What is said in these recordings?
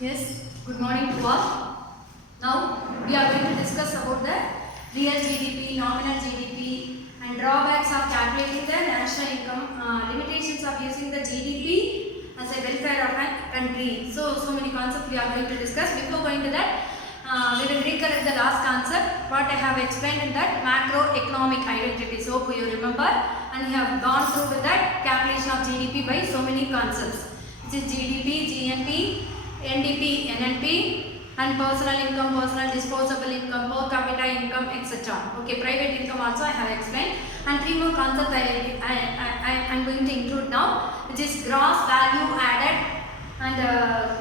Yes, good morning to all. Now we are going to discuss about the real GDP, nominal GDP and drawbacks of calculating the national income, limitations of using the GDP as a welfare of a country. So many concepts we are going to discuss. Before going to that, we will recollect the last concept what I have explained in that macroeconomic identities. Hope you remember, and we have gone through with that calculation of GDP by so many concepts. Which is GDP, GNP, NDP, NNP, and personal income, personal disposable income, per capita income, etc. Okay, private income also I have explained, and three more concepts I am going to include now, which is gross value added and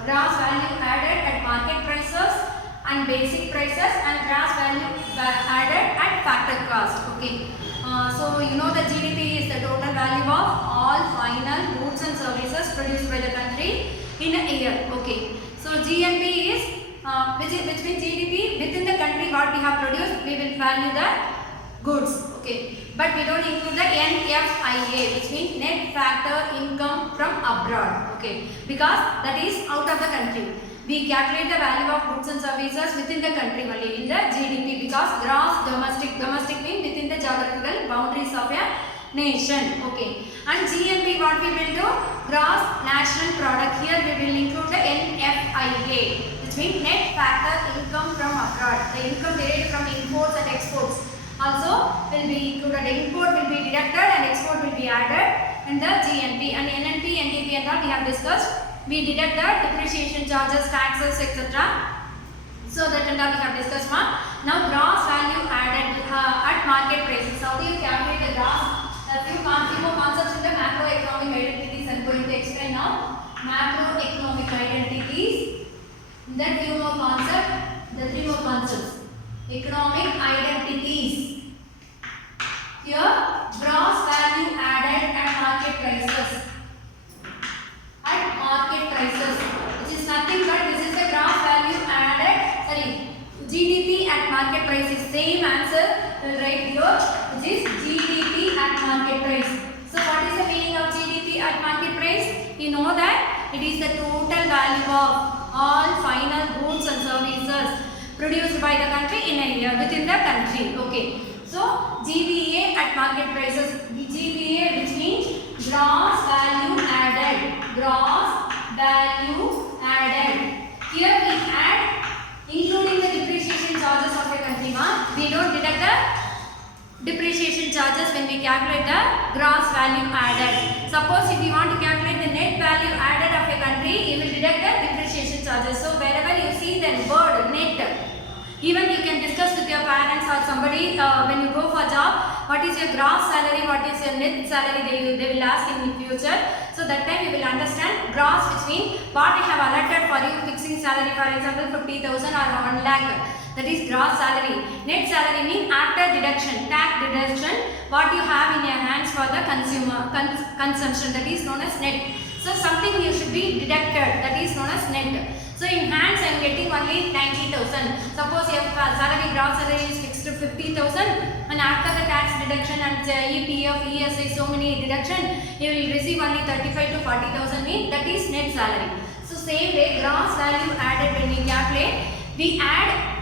gross value added at market prices and basic prices, and gross value added at factor cost. Okay, so you know the GDP is the total value of all final goods and services produced by the country in a year. Okay, so GNP is which means GDP within the country what we have produced, we will value the goods. Okay, but we don't include the NFIA, which means net factor income from abroad. Okay, because that is out of the country. We calculate the value of goods and services within the country only in the GDP, because gross domestic means within the geographical boundaries of a nation. Okay, and GNP what we will do, gross national product. Here we will include the NFIA, which means net factor income from abroad, the income derived from imports and exports also will be included. The import will be deducted and export will be added in the GNP. And NNP, NDP and all we have discussed. We deduct the depreciation charges, taxes, etc. So that and all we have discussed. Now gross value added at market prices. How do you calculate the gross? A few more concepts in the macroeconomic identities I am going to explain now. Macroeconomic identities. Then few more concepts. The three more concepts. Economic identities. Here, gross value added at market prices. At market prices, which is nothing but this is the gross value added. Sorry, GDP at market price is same answer. We'll write here, which is GDP at market price. So what is the meaning of GDP at market price? You know that it is the total value of all final goods and services produced by the country in a year within the country. Okay, so GVA at market prices. GVA, which means gross value added. Gross value added. Here we add including the depreciation charges of a country. We don't deduct the depreciation charges when we calculate the gross value added. Suppose if you want to calculate the net value added of a country, you will deduct the depreciation charges. So wherever you see the word net, even you can discuss with your parents or somebody when you go for job, what is your gross salary, what is your net salary, they will ask in the future. So that time you will understand gross, which means what I have allotted for you, fixing salary, for example 50,000 or 1 lakh, that is gross salary. Net salary means after deduction, tax deduction, what you have in your hands for the consumption, that is known as net. So something you should be deducted, that is known as net. So in hands I am getting only 90,000. Suppose your salary, gross salary is fixed to 50,000, and after the tax deduction and EPF, ESI, so many deduction, you will receive only 35 to 40,000 means that is net salary. So same way gross value added, when we calculate, we add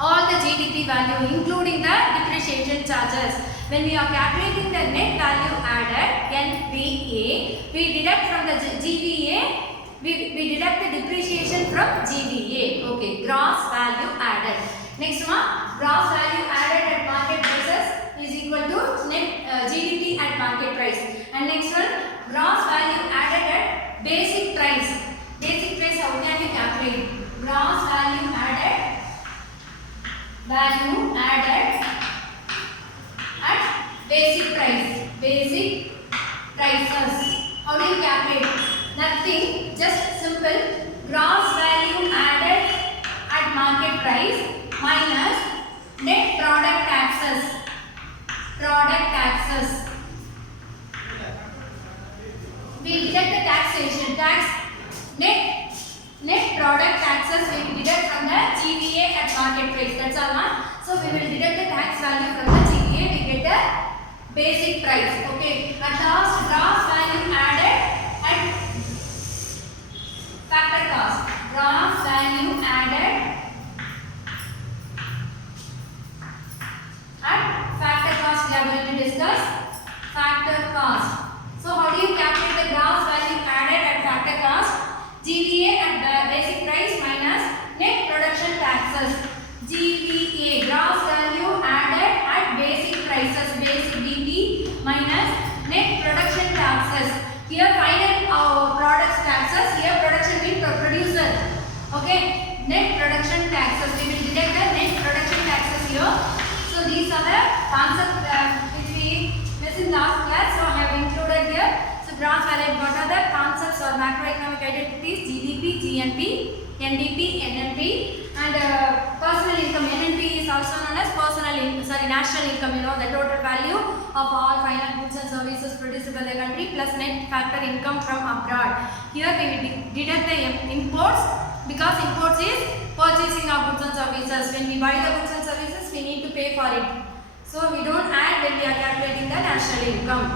all the GDP value including the depreciation charges. When we are calculating the net value added, NVA, we deduct from the GVA, we deduct the depreciation from GVA. Okay, gross value added. Next one, gross value added at market prices is equal to net GDP at market price. And next one, gross value added at basic price. Basic price, how can you calculate? Gross value added at basic price. Basic prices. How do you calculate? Nothing, just simple. Gross value added at market price minus net product taxes. Product taxes. We deduct the taxation. Net product taxes we deduct from the GVA at market price. That's all. So we will deduct the tax value from the GVA. We get the basic price. Okay. At last, gross value added at factor cost. Gross is GDP, GNP, NDP, NNP, and personal income. NNP is also known as national income. You know, the total value of all final goods and services produced by the country plus net factor income from abroad. Here we will deduct the imports because imports is purchasing of goods and services. When we buy the goods and services, we need to pay for it. So we don't add when we are calculating the national income.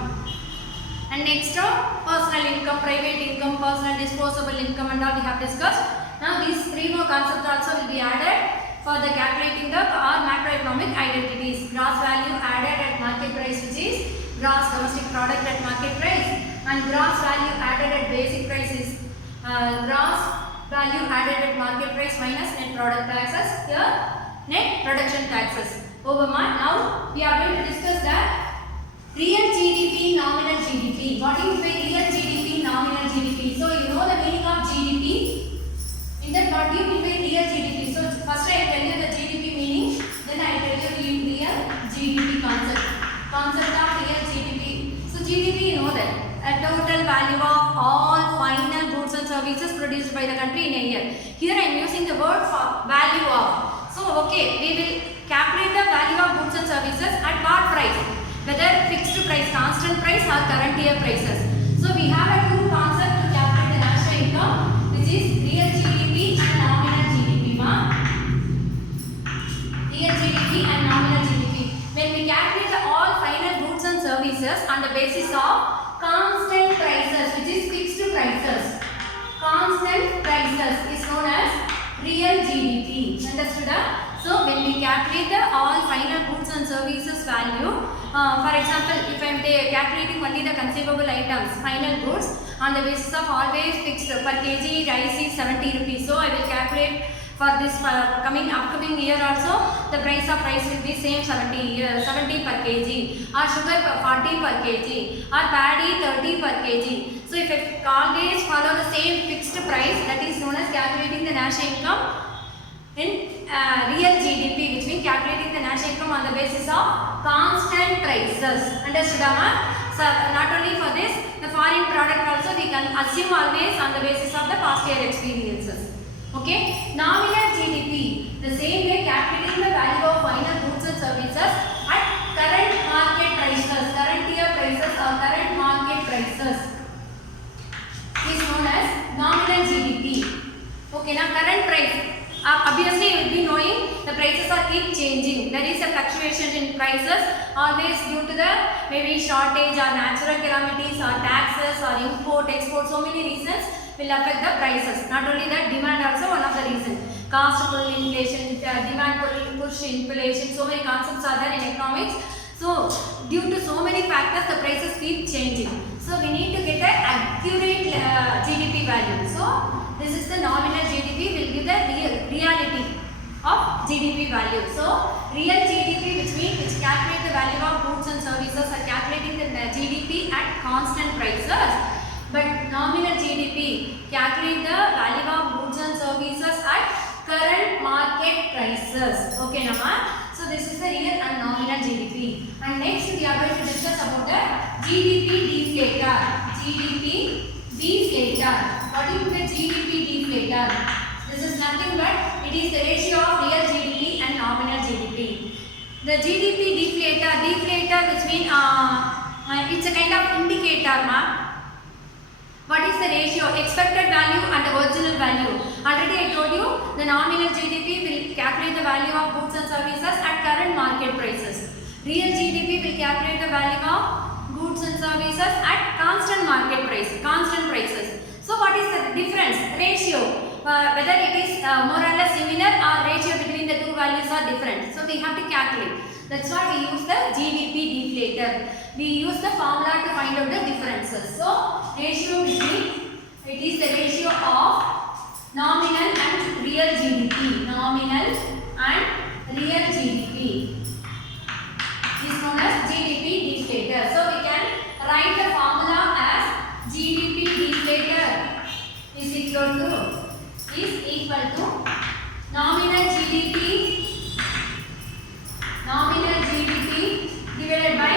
And next, personal income, private income, personal disposable income, and all we have discussed. Now these three more concepts also will be added for the calculating the macroeconomic identities. Gross value added at market price, which is gross domestic product at market price, and gross value added at basic price is gross value added at market price minus net product taxes. Here net production taxes. Over. Now we are going to discuss the real GDP, nominal GDP. What do you mean real GDP, nominal GDP? So you know the meaning of GDP. In that, what do you mean by real GDP? So first I tell you the GDP meaning, then I tell you the real GDP concept. Concept of real GDP. So GDP, you know that a total value of all final goods and services produced by the country in a year. Here I am using the word for value of. So okay, we will calculate the value of goods and services at what price? Whether fixed price, constant price or current year prices. So we have a two concepts to calculate the national income, which is real GDP and nominal GDP. Real GDP and nominal GDP. When we calculate the all final goods and services on the basis of constant prices, which is fixed prices. Constant prices is known as real GDP. Understood? So when we calculate the all final goods and services value, for example, if I am calculating only the consumable items, final goods, on the basis of always fixed per kg rice is 70 rupees. So I will calculate for this upcoming year also, the price of rice will be same 70 per kg, or sugar 40 per kg, or paddy 30 per kg. So if I always follow the same fixed price, that is known as calculating the national income in real GDP, which means calculating the national income on the basis of constant prices. Understood, Amma? So not only for this, the foreign product also we can assume always on the basis of the past year experiences. Okay? Nominal GDP, the same way calculating the value of final goods and services at current market prices, current year prices or current market prices is known as nominal GDP. Okay, now current price. Obviously you will be knowing the prices are keep changing. There is a fluctuation in prices always due to the maybe shortage or natural calamities or taxes or import, export. So many reasons will affect the prices. Not only that, demand also one of the reasons. Cost pull inflation, demand pull push inflation. So many concepts are there in economics. So due to so many factors, the prices keep changing. So we need to get an accurate GDP value. So this is the nominal GDP will give the reality of GDP value. So real GDP, which calculate the value of goods and services, are calculating the GDP at constant prices. But nominal GDP calculate the value of goods and services at current market prices. Okay, Nama. So this is the real and nominal GDP. And next we are going to discuss about the GDP deflator. GDP deflator. What is the GDP deflator? This is nothing but it is the ratio of real GDP and nominal GDP. The GDP deflator which means it's a kind of indicator, ma. What is the ratio? Expected value and the original value. Already I told you the nominal GDP will calculate the value of goods and services at current market prices. Real GDP will calculate the value of goods and services at constant market price, constant prices. So what is the difference? Ratio. Whether it is more or less similar or ratio between the two values are different. So we have to calculate. That's why we use the GDP deflator. We use the formula to find out the differences. So ratio between, it is the ratio of nominal and real GDP. Nominal and real GDP is known as GDP deflator. So we can write the formula as GDP deflator is equal to nominal GDP divided by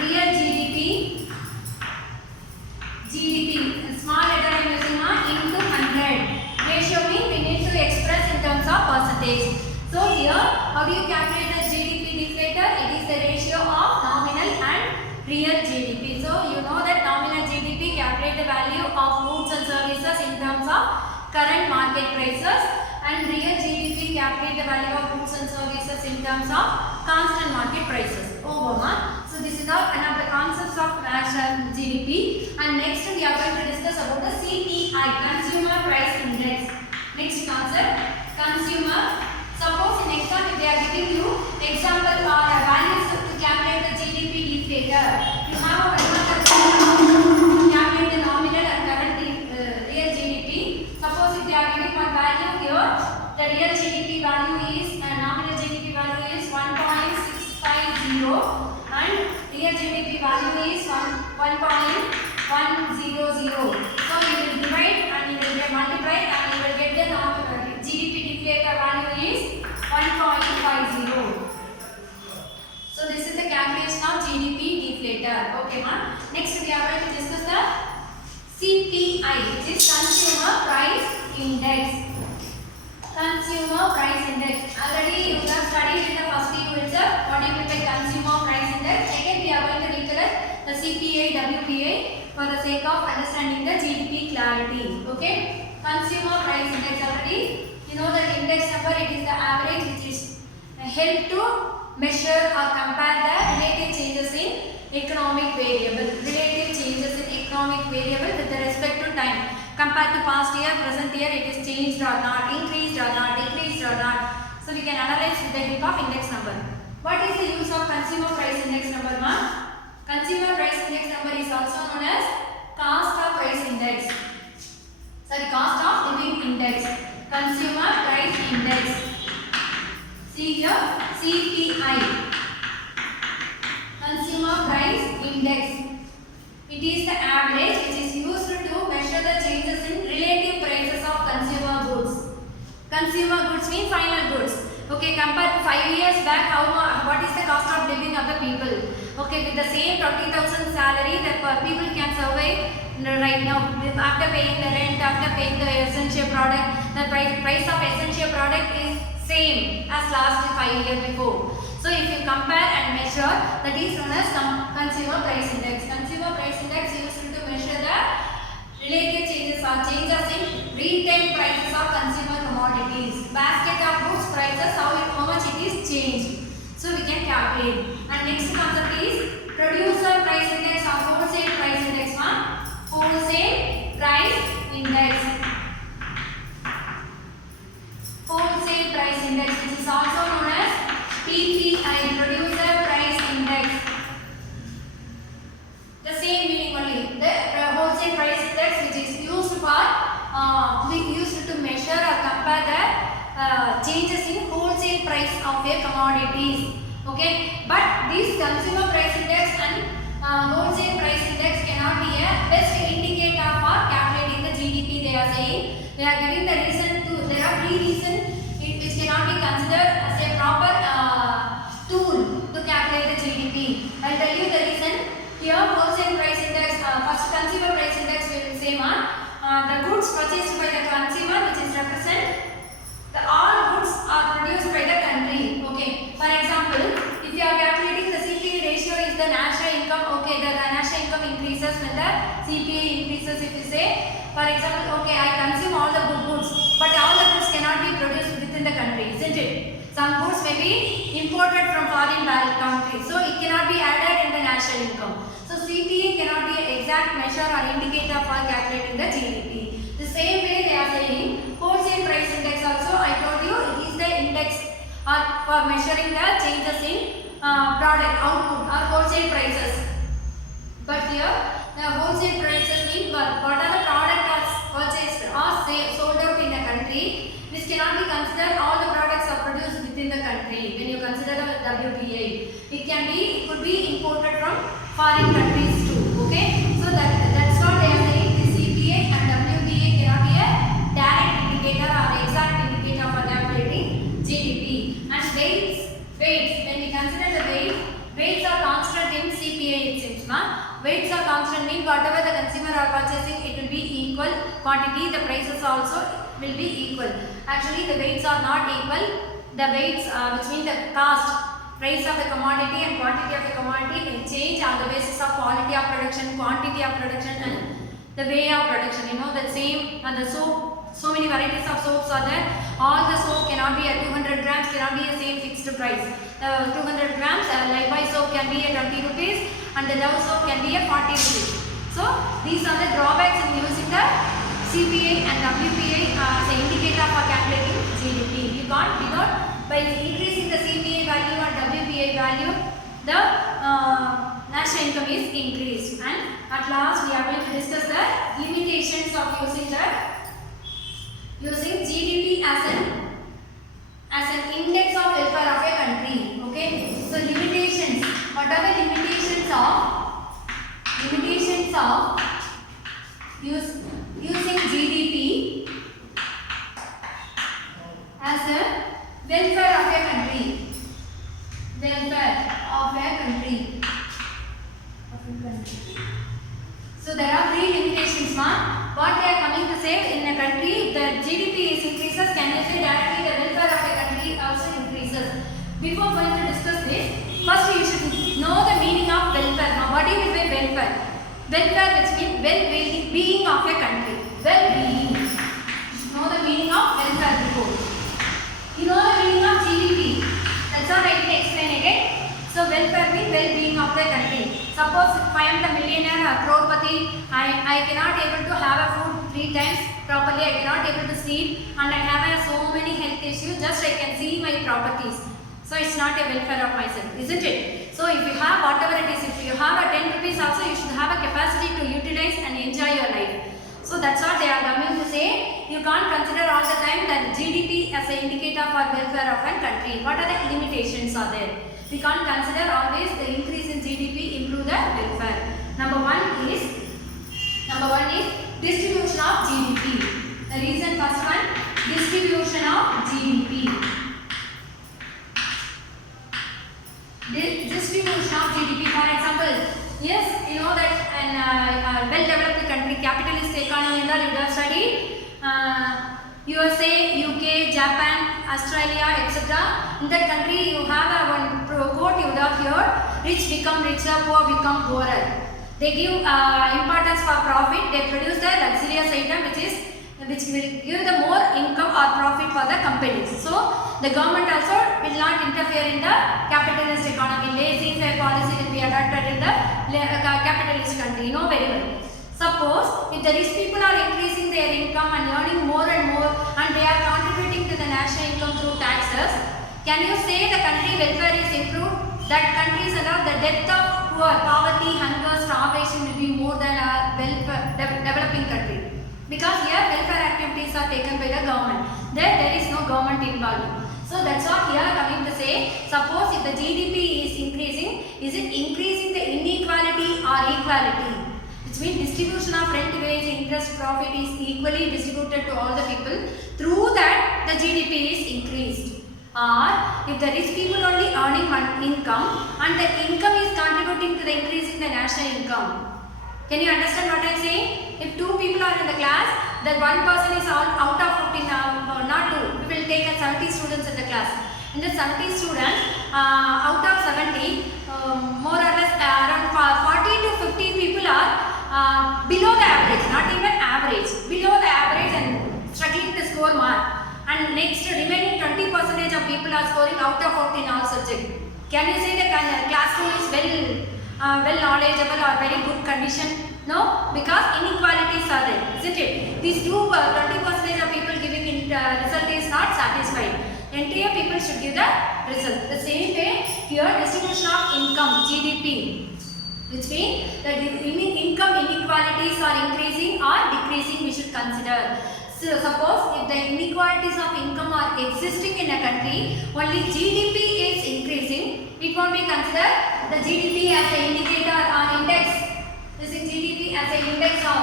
real GDP, small letter I am using into How do you calculate the GDP deflator? It is the ratio of nominal and real GDP. So you know that nominal GDP calculate the value of goods and services in terms of current market prices, and real GDP calculate the value of goods and services in terms of constant market prices. So this is all one of the concepts of national GDP. And next we are going to discuss about the CPI, Consumer Price Index. Next concept, consumer. Suppose in exam if they are giving you example or values to calculate the GDP deflator, you have a to calculate the nominal and current real GDP. Suppose if they are giving one value here, the real GDP value is nominal GDP value is 1.650 and real GDP value is 1.100. So you will divide and you will multiply and you will get the nominal GDP deflator value is 1.50. So this is the calculation of GDP deflator. Okay, ma. Next we are going to discuss the CPI, which is Consumer Price Index. Consumer Price Index. Already you have studied in the first unit itself what do you mean by Consumer Price Index. Again we are going to recollect the CPI, WPI for the sake of understanding the GDP clarity. Okay. Consumer Price Index already. You know that index number, it is the average which is help to measure or compare the relative changes in economic variable. Relative changes in economic variable with respect to time. Compared to past year, present year, it is changed or not, increased or not, decreased or not. So we can analyze with the help of index number. What is the use of Consumer Price Index number, ma'am? Consumer Price Index number is also known as Cost of Price Index. Sorry, Cost of Living Index. Consumer Price Index. See here, CPI. Consumer Price Index. It is the average which is used to measure the changes in relative prices of consumer goods. Consumer goods mean final goods. Okay, compared to 5 years back, what is the cost of living of the people? Okay, with the same 20,000 salary, the people can survive right now after paying the rent, after paying the essential product. The price of essential product is same as last 5 years before. So if you compare and measure, that is known as Consumer Price Index. Consumer Price Index is used to measure the relative changes or changes in retail prices of consumer commodities. Basket of goods prices, how much it is changed. So we can calculate. And next concept is Producer Price Index or Wholesale Price Index. Wholesale Price Index. Wholesale Price Index, which is also known as PPI, Producer Price Index. The same meaning only. The wholesale price index, which is used to measure or compare the changes in wholesale price of a commodities. Okay, but this consumer price index and wholesale price index cannot be a best indicator for calculating the GDP. They are saying, they are giving the reason to, there are 3 reasons which cannot be considered as a proper tool to calculate the GDP. I will tell you the reason. Here wholesale price index, first consumer price index will say the goods purchased by the consumer, which is represent the all goods are produced by the country. Okay. For example, if you are calculating the CPI ratio is the national income. Okay, the national income increases when the CPI increases. If you say, for example, okay, I consume all the goods, but all the goods cannot be produced within the country, isn't it? Some goods may be imported from foreign countries, so it cannot be added in the national income. So CPI cannot be an exact measure or indicator for calculating the GDP. The same way they are saying wholesale price index also, I told you it is the index for measuring the changes in product output or wholesale prices. But here the wholesale prices mean what are the products purchased or sold out in the country. This cannot be considered all the products are produced within the country. When you consider the WPI, it could be imported from foreign countries too. Okay, so that's what they are saying. The CPI and WPI cannot be a direct indicator or exact indicator for calculating GDP. And weights. When we consider the weights are constant in CPI. It seems, weights are constant mean whatever the consumer are purchasing, it will be equal quantity. The prices also will be equal. Actually, the weights are not equal. the weights, which means the cost, price of the commodity and quantity of the commodity will change on the basis of quality of production, quantity of production and the way of production. You know the same and the soap, so many varieties of soaps are there. All the soap cannot be at 200 grams, cannot be the same fixed price. 200 grams Lifebuoy soap can be at 20 rupees and the Dove soap can be at 40 rupees. So these are the drawbacks in using the CPI and WPI as an indicator for calculating GDP. You can't, without by increasing the CPI value or WPI value, the national income is increased. And at last we are going to discuss the limitations of using GDP as an index of welfare of a country. Okay, so limitations. What are the limitations of using GDP as a welfare of a country? Welfare of a country. So there are three limitations, ma'am. What they are coming to say, in a country the GDP is increases, can you say directly the welfare of a country also increases? Before going to discuss this, first you should know the meaning of welfare. Now what do you mean by welfare? Welfare, which means well-being of a country. Well-being. You should know the meaning of welfare before. You know the meaning of GDP. That's all I can explain again. So welfare means well-being of the country. Suppose if I am the millionaire or crorepati, I cannot able to have a food 3 times properly, I cannot able to sleep, and I have so many health issues, just I can see my properties. So it's not a welfare of myself, isn't it? So if you have whatever it is, if you have a 10 rupees also, you should have a capacity to utilize and enjoy your life. So that's what they are coming to say. You can't consider all the time that GDP as an indicator for welfare of a country. What are the limitations are there? We can't consider always the increase in GDP improve the welfare. Number one is distribution of GDP. The reason first one, distribution of GDP. Distribution of GDP. For example, yes, you know that in a well-developed country, capitalist economy, and all you have studied. USA, UK, Japan, Australia, etc. In that country, you have one quote you would have heard: rich become richer, poor become poorer. They give importance for profit. They produce the luxurious item, which will give the more income or profit for the companies. So the government also will not interfere in the capitalist economy. Laissez-faire policy will be adopted in the capitalist country. You know very well. Suppose if the rich people are increasing their income and earning more and more, and they are contributing to the national income through taxes, can you say the country welfare is improved? That countries allow the depth of poor, poverty, hunger, starvation will be more than a developing country. Because here welfare activities are taken by the government. There is no government involved. So that's what here coming to say. Suppose if the GDP is increasing, is it increasing the inequality or equality? Which means distribution of rent, wage, interest, profit is equally distributed to all the people. Through that the GDP is increased. Or if the rich people only earning income and the income is contributing to the increase in the national income. Can you understand what I am saying? If 2 people are in the class, that one person is out of 15, not 2, we will take 70 students in the class. In the 70 students, out of 70, more or less around 40 to 50 people are below the average, not even average, below the average and struggling to score mark. And next remaining 20% of people are scoring out of 14 all subjects. Can you say the classroom is well knowledgeable or very good condition? No, because inequalities are there, isn't it? These 20% of people giving result is not satisfied. Entire people should give the result. The same way here, distribution of income, GDP, which means that income inequalities are increasing or decreasing, we should consider. So suppose if the inequalities of income are existing in a country, only GDP is increasing, it won't be considered the GDP as an indicator or index. This is GDP as an index of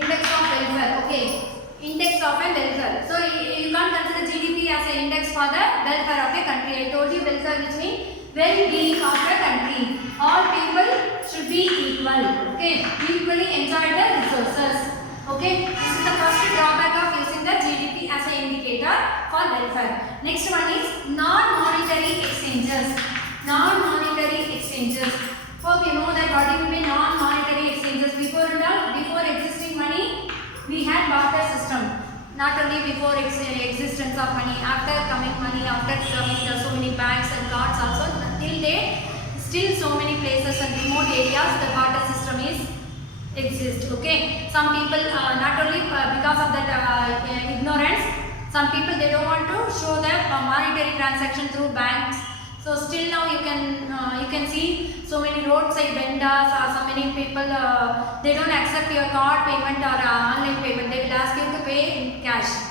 welfare. Okay, index of a welfare. So you can't consider GDP as an index for the welfare of a country. I told you welfare, which means well-being of a country. All people should be equal. Okay, equally enjoy the resources. Okay, this is the first drawback of using the GDP as an indicator. before existence of money, after coming money, after coming so many banks and cards also, till date, still so many places and remote areas the barter system is exist. Okay, some people not only because of that ignorance, some people they don't want to show their monetary transaction through banks. So still now you can see so many roadside vendors or so many people they don't accept your card payment or online payment. They will ask you to pay in cash.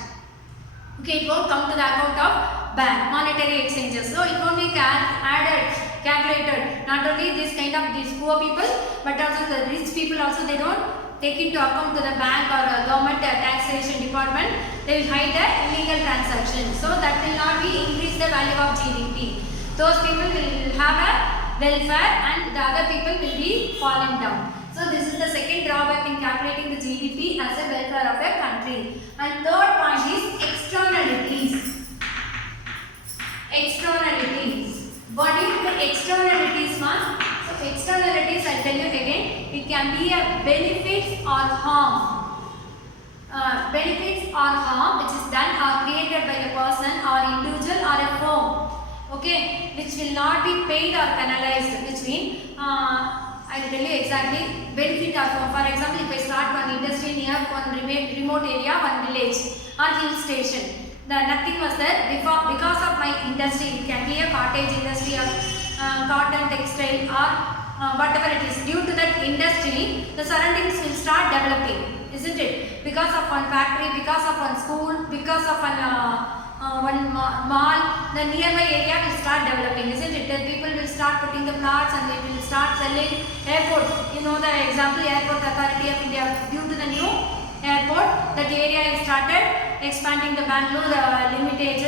Okay, it won't come to the account of bank monetary exchanges. So it won't be added, calculated. Not only this kind of these poor people, but also the rich people also they don't take into account to the bank or government taxation department. They will hide the illegal transactions. So that will not be increase the value of GDP. Those people will have a welfare and the other people will be falling down. So this is the second drawback in calculating the GDP as a welfare of a country. And third point is externalities. Externalities. What is the externalities, ma'am? So externalities, I'll tell you again, it can be a benefits or harm. Benefits or harm which is done or created by a person or individual or a firm. Okay, which will not be paid or penalized, which means I will tell you exactly benefit of, for example, if I start one industry near one remote area, one village or hill station, nothing was there before, because of my industry. It can be a cottage industry or cotton textile or whatever it is. Due to that industry, the surroundings will start developing, isn't it? Because of one factory, because of one school, because of one mall, the nearby area will start developing, isn't it? The people will start putting the plots and they will start selling. Airport, you know the example, Airport Authority of India, due to the new airport, that area has started expanding the Bangalore limited.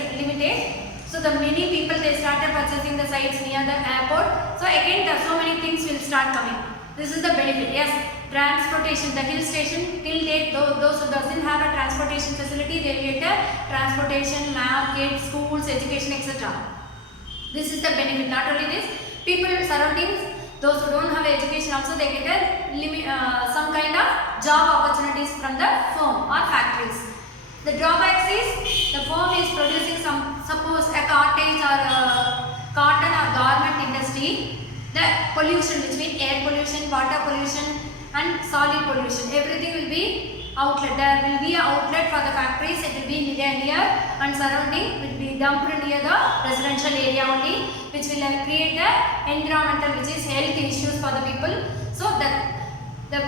So the many people they started purchasing the sites near the airport. So again, so many things will start coming. This is the benefit. Yes, transportation, the hill station till date, those who doesn't have a transportation facility, they will get a transportation, market, schools, education, etc. This is the benefit. Not only this, people surroundings, those who don't have education also they get a some kind of job opportunities from the firm or factories. The drawbacks is the firm is producing suppose a cottage or cotton or garment industry. The pollution, which means air pollution, water pollution and solid pollution, everything will be outlet. There will be an outlet for the factories. It will be near and surrounding will be dumped near the residential area only, which will create the environmental, which is health issues for the people. So the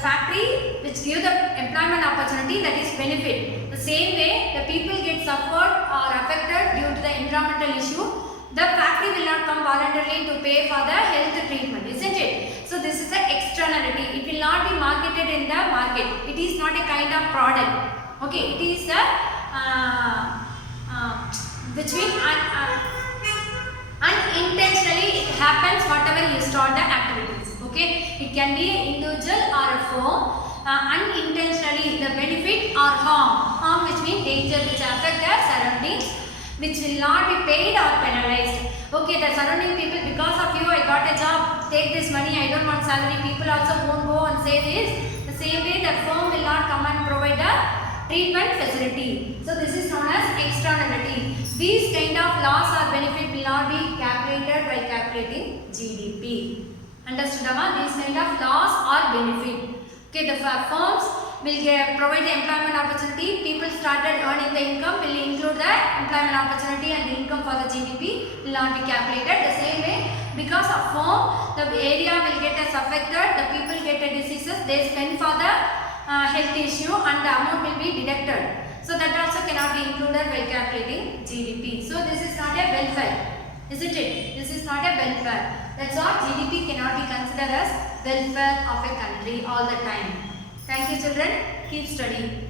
factory which give the employment opportunity, that is benefit. The same way the people get suffered or affected due to the environmental issue, the factory will not come voluntarily to pay for the health treatment, isn't it? So this is the externality. It will not be marketed in the market. It is not a kind of product. Okay, it is the which means unintentionally it happens whatever you start the activities. Okay, it can be an individual or a firm. Unintentionally the benefit or harm which means danger which affect their surroundings, which will not be paid or penalized. Okay, the surrounding people, because of you I got a job, take this money, I don't want salary, people also won't go and say this. The same way the firm will not come and provide a treatment facility. So this is known as externality. These kind of loss or benefit will not be calculated by calculating GDP. Understood, Amma? These kind of loss or benefit. Okay, the firms will provide the employment opportunity. People started earning the income, will include the employment opportunity and the income for the GDP will not be calculated. The same way, because of firm, the area will get affected, the people get diseases, they spend for the health issue and the amount will be deducted. So that also cannot be included by calculating GDP. So this is not a welfare, isn't it? This is not a welfare. That's why GDP cannot be considered as welfare of a country all the time. Thank you children. Keep studying.